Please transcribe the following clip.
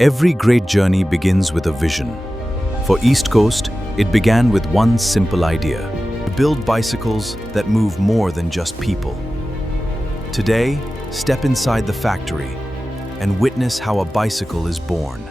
Every great journey begins with a vision. For East Coast, it began with one simple idea: to build bicycles that move more than just people. Today, step inside the factory and witness how a bicycle is born.